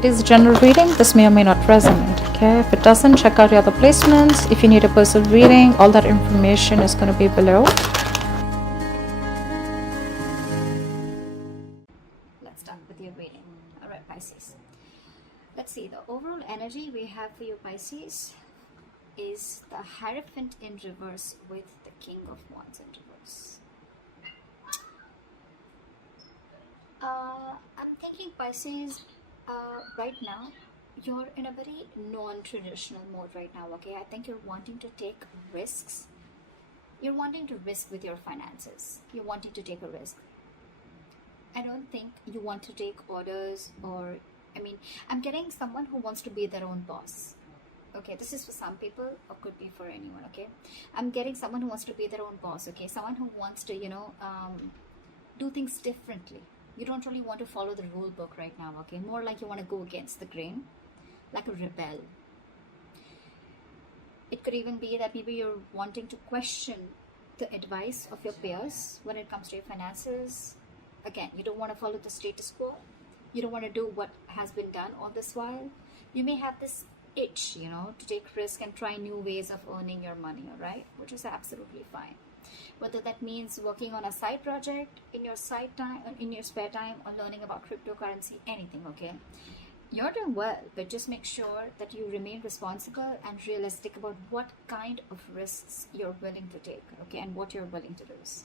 It is a general reading. This may or may not resonate. Okay, if it doesn't, check out your other placements. If you need a personal reading, all that information is going to be below. Let's start with your reading. All right, Pisces. Let's see. The overall energy we have for you, Pisces, is the Hierophant in reverse with the King of Wands in reverse. I'm thinking, Pisces, right now you're in a very non-traditional mode right now. Okay, I think you're wanting to take risks. You're wanting to risk with your finances. You're wanting to take a risk. I don't think you want to take orders, or I'm getting someone who wants to be their own boss. Okay, this is for some people or could be for anyone. Okay, I'm getting someone who wants to be their own boss. Okay, someone who wants to do things differently. You don't really want to follow the rule book right now. Okay, more like you want to go against the grain, like a rebel. It could even be that maybe you're wanting to question the advice of your peers when it comes to your finances. Again, you don't want to follow the status quo. You don't want to do what has been done all this while. You may have this itch, to take risk and try new ways of earning your money, all right? Which is absolutely fine. Whether that means working on a side project in your side time, in your spare time, or learning about cryptocurrency, anything, okay? You're doing well, but just make sure that you remain responsible and realistic about what kind of risks you're willing to take, okay, and what you're willing to lose.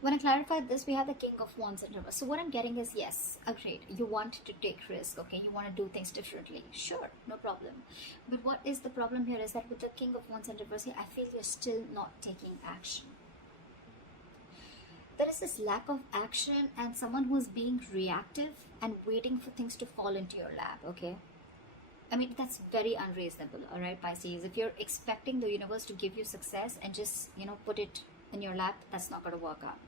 When I clarified this, we have the King of Wands in reverse. So what I'm getting is, yes, agreed. You want to take risk, okay? You want to do things differently. Sure, no problem. But what is the problem here is that with the King of Wands in reverse, I feel you're still not taking action. There is this lack of action and someone who's being reactive and waiting for things to fall into your lap, okay? That's very unreasonable, all right, Pisces? If you're expecting the universe to give you success and just, put it in your lap, that's not going to work out.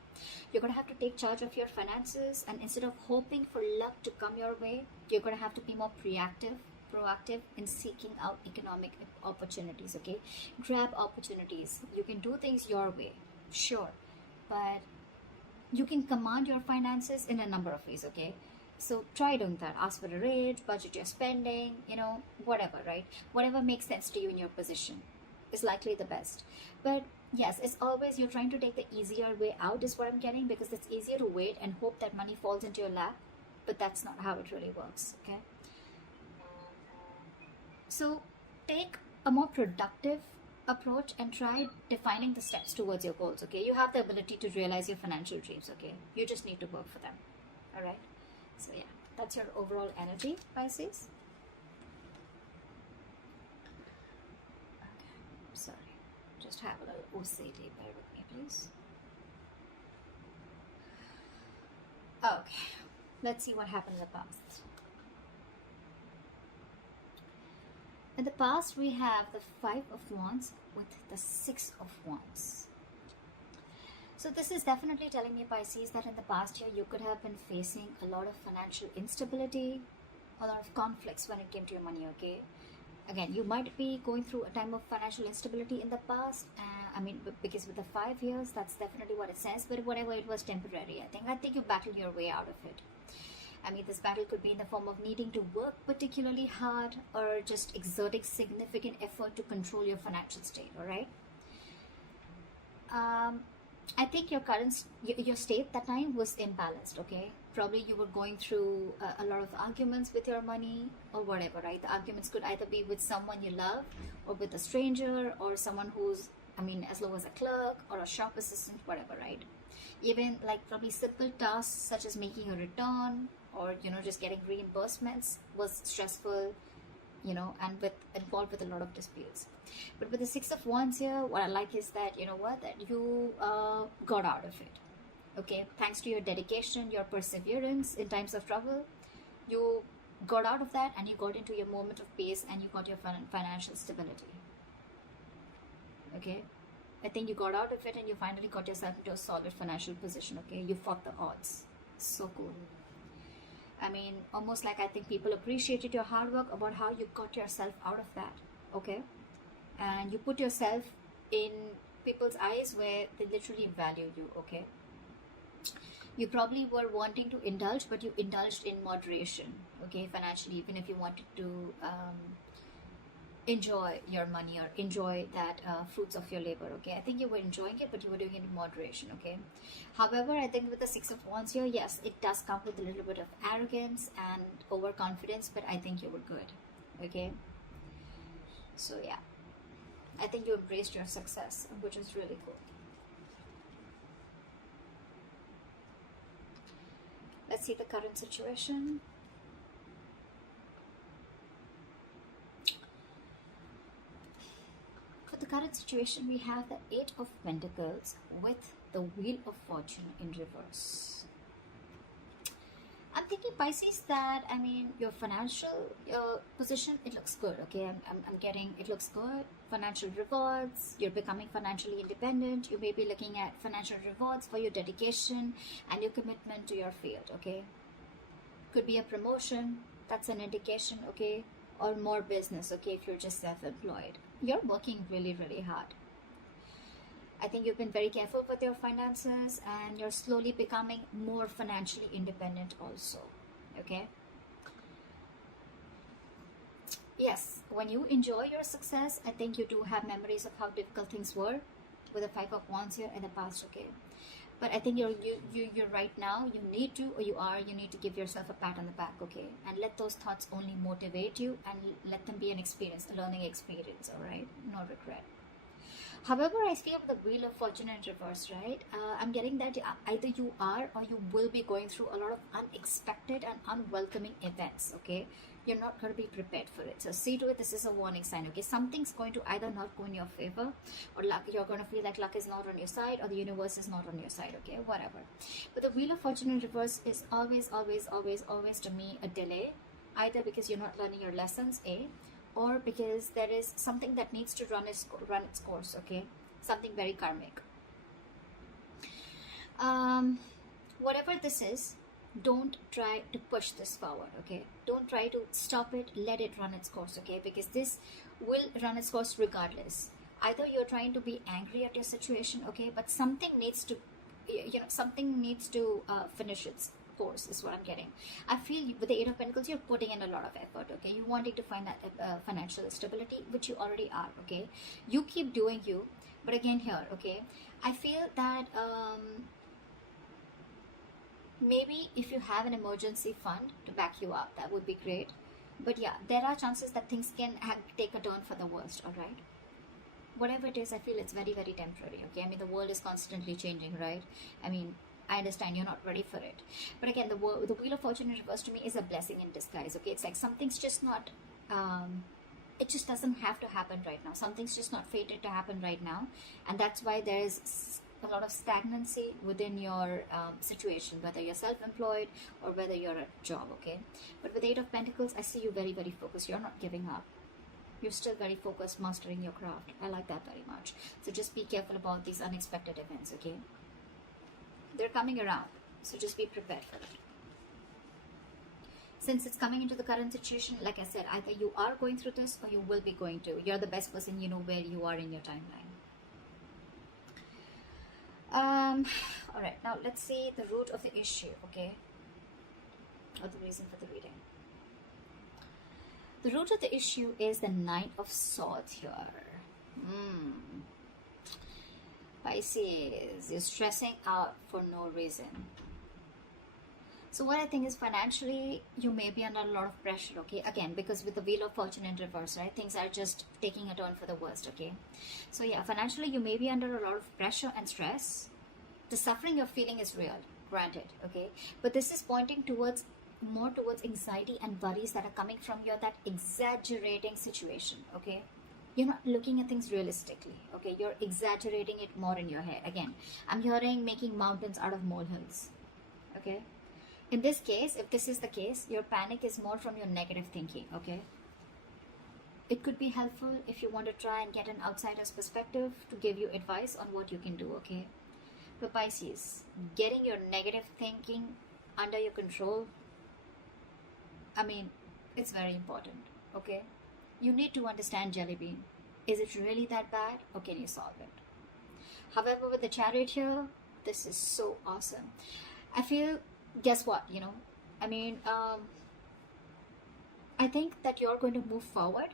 You're going to have to take charge of your finances, and instead of hoping for luck to come your way, you're going to have to be more proactive in seeking out economic opportunities, okay? Grab opportunities. You can do things your way, sure, but you can command your finances in a number of ways, okay? So try doing that. Ask for a raise, budget your spending, whatever, right? Whatever makes sense to you in your position is likely the best. But yes, it's always you're trying to take the easier way out is what I'm getting, because it's easier to wait and hope that money falls into your lap, but that's not how it really works, okay? So take a more productive approach and try defining the steps towards your goals, okay? You have the ability to realize your financial dreams, okay? You just need to work for them, all right? So yeah, that's your overall energy, Pisces. Sorry, just have a little OCD, bear with me please. Okay, let's see what happened in the past. In the past, we have the Five of Wands with the Six of Wands. So this is definitely telling me, Pisces, that in the past year you could have been facing a lot of financial instability, a lot of conflicts when it came to your money, okay? Again, you might be going through a time of financial instability in the past. Because with the 5 years, that's definitely what it says. But whatever, it was temporary. I think you battled your way out of it. This battle could be in the form of needing to work particularly hard, or just exerting significant effort to control your financial state. All right. I think your state that time was imbalanced. Okay. Probably you were going through a lot of arguments with your money or whatever, right? The arguments could either be with someone you love, or with a stranger, or someone who's, as low as a clerk or a shop assistant, whatever, right? Even like probably simple tasks such as making a return or, just getting reimbursements was stressful, and involved with a lot of disputes. But with the Six of Wands here, what I like is that, that you got out of it. Okay, thanks to your dedication, your perseverance in times of trouble, you got out of that and you got into your moment of peace and you got your financial stability. Okay, I think you got out of it and you finally got yourself into a solid financial position. Okay, you fought the odds. So cool. Almost like I think people appreciated your hard work about how you got yourself out of that. Okay, and you put yourself in people's eyes where they literally value you. Okay, You probably were wanting to indulge, but you indulged in moderation, okay, financially, even if you wanted to enjoy your money or enjoy that fruits of your labor, okay. I think you were enjoying it, but you were doing it in moderation, okay. However, I think with the Six of Wands here, yes, it does come with a little bit of arrogance and overconfidence, but I think you were good, okay. So yeah, I think you embraced your success, which is really cool. Let's see the current situation. For the current situation, we have the Eight of Pentacles with the Wheel of Fortune in reverse. I'm thinking, Pisces, that, I mean, your financial position, it looks good, okay. I'm getting, it looks good. Financial rewards, you're becoming financially independent. You may be looking at financial rewards for your dedication and your commitment to your field, okay. Could be a promotion, that's an indication, okay, or more business, okay, if you're just self-employed. You're working really, really hard. I think you've been very careful with your finances, and you're slowly becoming more financially independent also, okay. Yes, when you enjoy your success, I think you do have memories of how difficult things were with the Five of Wands here in the past, okay. But I think you're right now, you need to, or you need to give yourself a pat on the back, okay, and let those thoughts only motivate you, and let them be an experience, a learning experience, all right, no regret. However, I feel the Wheel of Fortune in reverse, right? I'm getting that either you are or you will be going through a lot of unexpected and unwelcoming events, okay? You're not going to be prepared for it. So see to it, this is a warning sign, okay? Something's going to either not go in your favor, or luck, you're going to feel like luck is not on your side, or the universe is not on your side, okay? Whatever. But the Wheel of Fortune in reverse is always to me a delay, either because you're not learning your lessons, or because there is something that needs to run its course, okay, something very karmic. Whatever this is, don't try to push this forward, okay. Don't try to stop it, let it run its course, okay, because this will run its course regardless. Either you're trying to be angry at your situation, okay, but something needs to, something needs to finish its course, is what I'm getting. I feel with the Eight of Pentacles, you're putting in a lot of effort, okay. You're wanting to find that financial stability, which you already are, okay. You keep doing you, but again here, okay, I feel that maybe if you have an emergency fund to back you up, that would be great. But yeah, there are chances that things can take a turn for the worst, all right. Whatever it is, I feel it's very, very temporary, okay. I mean, the world is constantly changing, right? I mean, I understand you're not ready for it, but again, the Wheel of Fortune in reverse to me is a blessing in disguise, okay. It's like something's just not it just doesn't have to happen right now. Something's just not fated to happen right now, and that's why there's a lot of stagnancy within your situation, whether you're self-employed or whether you're at a job, okay. But with Eight of Pentacles, I see you very, very focused. You're not giving up. You're still very focused, mastering your craft. I like that very much. So just be careful about these unexpected events, okay. They're coming around, so just be prepared for it. Since it's coming into the current situation, like I said, either you are going through this or you will be going to. You're the best person, you know where you are in your timeline. All right, now let's see the root of the issue, okay, or the reason for the reading. The root of the issue is the Knight of Swords here. Pisces, you're stressing out for no reason. So what I think is, financially, you may be under a lot of pressure, okay? Again, because with the Wheel of Fortune in reverse, right? Things are just taking a turn for the worst, okay? So yeah, financially, you may be under a lot of pressure and stress. The suffering you're feeling is real, granted, okay? But this is pointing towards, more towards anxiety and worries that are coming from your, that exaggerating situation, okay? You're not looking at things realistically, okay? You're exaggerating it more in your head. Again, I'm hearing making mountains out of molehills, okay? In this case, if this is the case, your panic is more from your negative thinking, okay? It could be helpful if you want to try and get an outsider's perspective to give you advice on what you can do, okay? But Pisces, getting your negative thinking under your control, I mean, it's very important, okay? You need to understand, Jelly Bean. Is it really that bad, or can you solve it? However, with the Chariot here, this is so awesome. I feel, guess what, I mean, I think that you're going to move forward.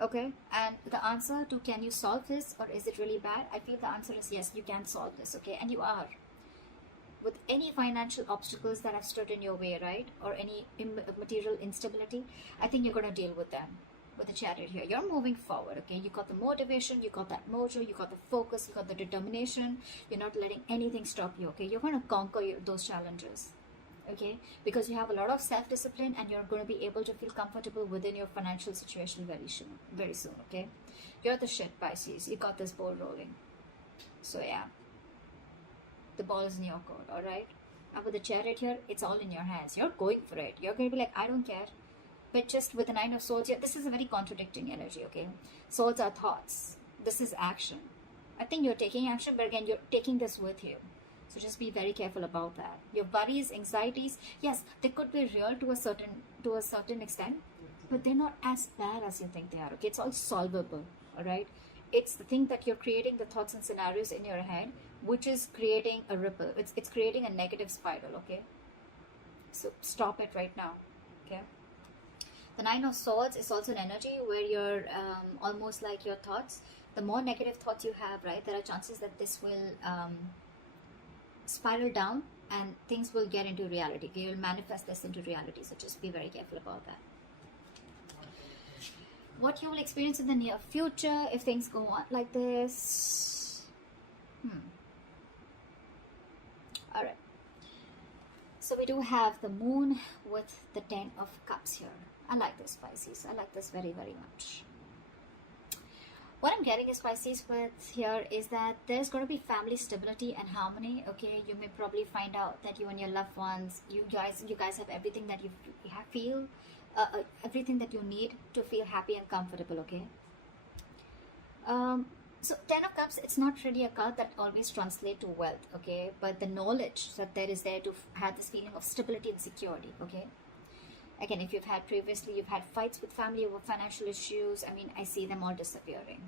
Okay, and the answer to can you solve this or is it really bad? I feel the answer is yes, you can solve this, okay, and you are. With any financial obstacles that have stood in your way, right, or any material instability, I think you're going to deal with them. With the Chariot here, you're moving forward, okay? You got the motivation, you got that mojo, you got the focus, you got the determination. You're not letting anything stop you, okay? You're going to conquer those challenges, okay? Because you have a lot of self-discipline and you're going to be able to feel comfortable within your financial situation very soon, okay? You're the shit, Pisces. You got this ball rolling. So yeah, the ball is in your court, all right? And with the Chariot here, it's all in your hands. You're going for it. You're going to be like, I don't care. But just with the Nine of Swords here, this is a very contradicting energy, okay? Swords are thoughts. This is action. I think you're taking action, but again, you're taking this with you. So just be very careful about that. Your worries, anxieties, yes, they could be real to a certain extent, but they're not as bad as you think they are, okay? It's all solvable, all right? It's the thing that you're creating the thoughts and scenarios in your head, which is creating a ripple. It's creating a negative spiral, okay? So stop it right now, okay? The Nine of Swords is also an energy where you're almost like your thoughts. The more negative thoughts you have, right, there are chances that this will spiral down and things will get into reality. You will manifest this into reality. So just be very careful about that. What you will experience in the near future if things go on like this. All right. So we do have the Moon with the 10 of Cups here. I like this, Pisces. I like this very, very much. What I'm getting is, Pisces, with here is that there's going to be family stability and harmony, okay? You may probably find out that you and your loved ones, you guys have everything that you feel, everything that you need to feel happy and comfortable, okay? So 10 of Cups, it's not really a card that always translates to wealth, okay? But the knowledge that there is there to have this feeling of stability and security, okay? Again, if you've had fights with family over financial issues, I mean, I see them all disappearing.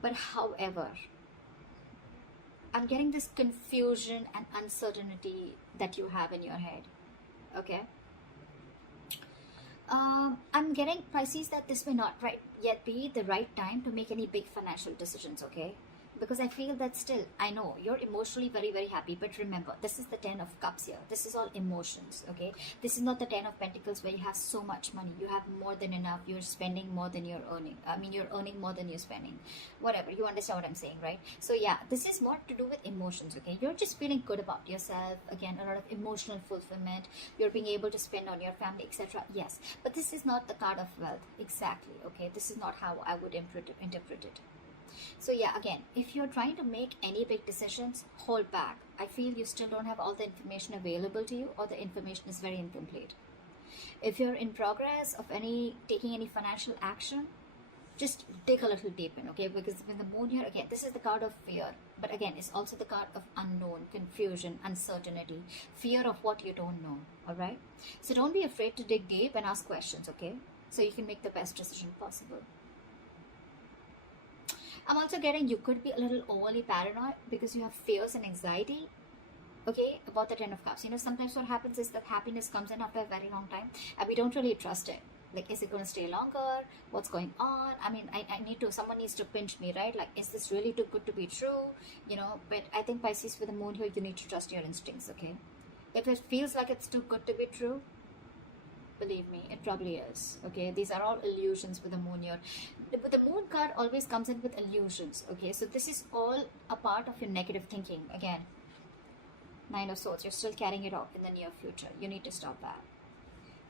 But however, I'm getting this confusion and uncertainty that you have in your head, okay? I'm getting, Pisces, that this may not yet be the right time to make any big financial decisions, okay? Because I feel that still, I know you're emotionally very, very happy, but remember, this is the 10 of Cups here. This is all emotions, okay? This is not the 10 of Pentacles where you have so much money. You have more than enough. You're spending more than you're earning. I mean, you're earning more than you're spending. Whatever, you understand what I'm saying, right? So yeah, this is more to do with emotions, okay? You're just feeling good about yourself. Again, a lot of emotional fulfillment. You're being able to spend on your family, etc. Yes, but this is not the card of wealth, exactly, okay? This is not how I would interpret it. So yeah, again, if you're trying to make any big decisions, hold back. I feel you still don't have all the information available to you, or the information is very incomplete. If you're in progress of taking any financial action, just dig a little deep in, okay? Because with the Moon here, again, this is the card of fear. But again, it's also the card of unknown, confusion, uncertainty, fear of what you don't know, all right? So don't be afraid to dig deep and ask questions, okay? So you can make the best decision possible. I'm also getting you could be a little overly paranoid because you have fears and anxiety, okay, about the 10 of Cups. You know, sometimes what happens is that happiness comes in after a very long time and we don't really trust it. Like, is it going to stay longer? What's going on? I mean, someone needs to pinch me, right? Like, is this really too good to be true? You know, but I think, Pisces, with the Moon here, you need to trust your instincts, okay? If it feels like it's too good to be true, believe me, it probably is, okay? These are all illusions with the Moon here. But the Moon card always comes in with illusions, okay? So this is all a part of your negative thinking. Again, 9 of Swords, you're still carrying it out in the near future. You need to stop that.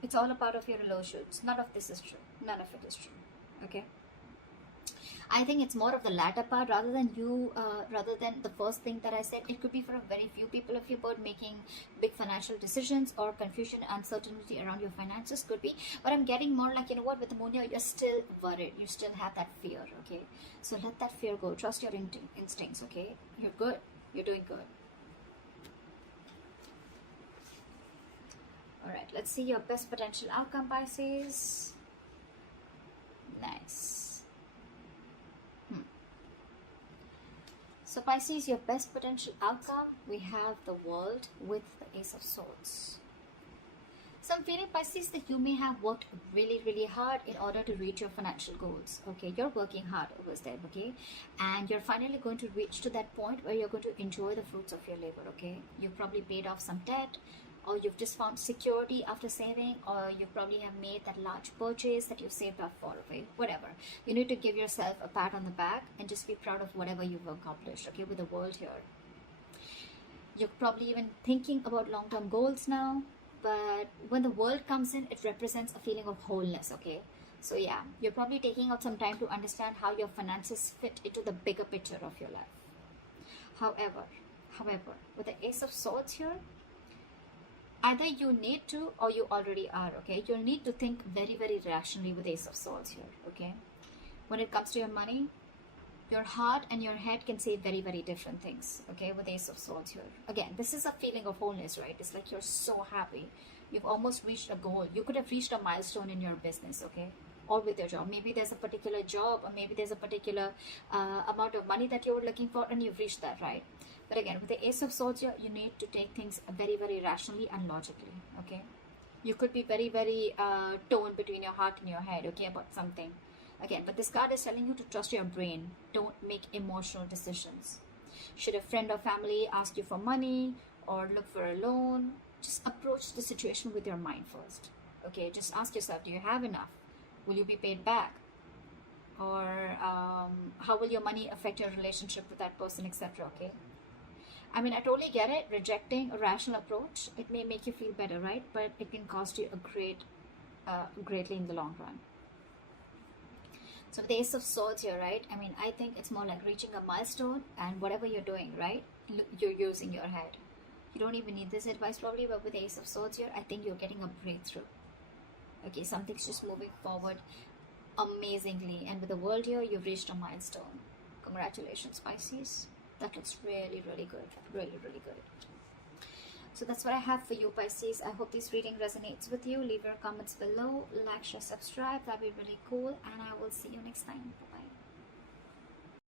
It's all a part of your illusions. None of this is true. None of it is true, okay? I think it's more of the latter part rather than the first thing that I said. It could be for a very few people of your birth making big financial decisions, or confusion, uncertainty around your finances could be. But I'm getting more like, you know what, with the Moon here, you're still worried. You still have that fear, okay? So let that fear go. Trust your instincts, okay? You're good. You're doing good. All right, let's see your best potential outcome, Pisces. Nice. So So Pisces, your best potential outcome, we have the World with the Ace of Swords. So I'm feeling, Pisces, that you may have worked really, really hard in order to reach your financial goals. Okay, you're working hard over there, okay? And you're finally going to reach to that point where you're going to enjoy the fruits of your labor, okay? You've probably paid off some debt, or you've just found security after saving, or you probably have made that large purchase that you saved up for, okay? Whatever. You need to give yourself a pat on the back and just be proud of whatever you've accomplished, okay, with the World here. You're probably even thinking about long-term goals now. But when the World comes in, it represents a feeling of wholeness, okay? So yeah, you're probably taking out some time to understand how your finances fit into the bigger picture of your life. However, with the Ace of Swords here, either you need to or you already are, okay? You'll need to think very, very rationally with Ace of Swords here, okay? When it comes to your money, your heart and your head can say very, very different things, okay, with Ace of Swords here. Again, this is a feeling of wholeness, right? It's like you're so happy. You've almost reached a goal. You could have reached a milestone in your business, okay, or with your job. Maybe there's a particular job, or maybe there's a particular amount of money that you were looking for, and you've reached that, right? But again, with the Ace of Swords here, you need to take things very, very rationally and logically, okay? You could be very, very torn between your heart and your head, okay, about something. Again, but this card is telling you to trust your brain. Don't make emotional decisions. Should a friend or family ask you for money or look for a loan, just approach the situation with your mind first. Okay, just ask yourself, do you have enough? Will you be paid back? Or how will your money affect your relationship with that person, etc. Okay. I mean, I totally get it. Rejecting a rational approach, it may make you feel better, right? But it can cost you greatly in the long run. So with the Ace of Swords here, right? I mean, I think it's more like reaching a milestone, and whatever you're doing, right? You're using your head. You don't even need this advice probably, but with the Ace of Swords here, I think you're getting a breakthrough. Okay, something's just moving forward amazingly. And with the World here, you've reached a milestone. Congratulations, Pisces. That looks really, really good. Really, really good. So that's what I have for you, Pisces. I hope this reading resonates with you. Leave your comments below. Like, share, subscribe. That'd be really cool. And I will see you next time. Bye-bye.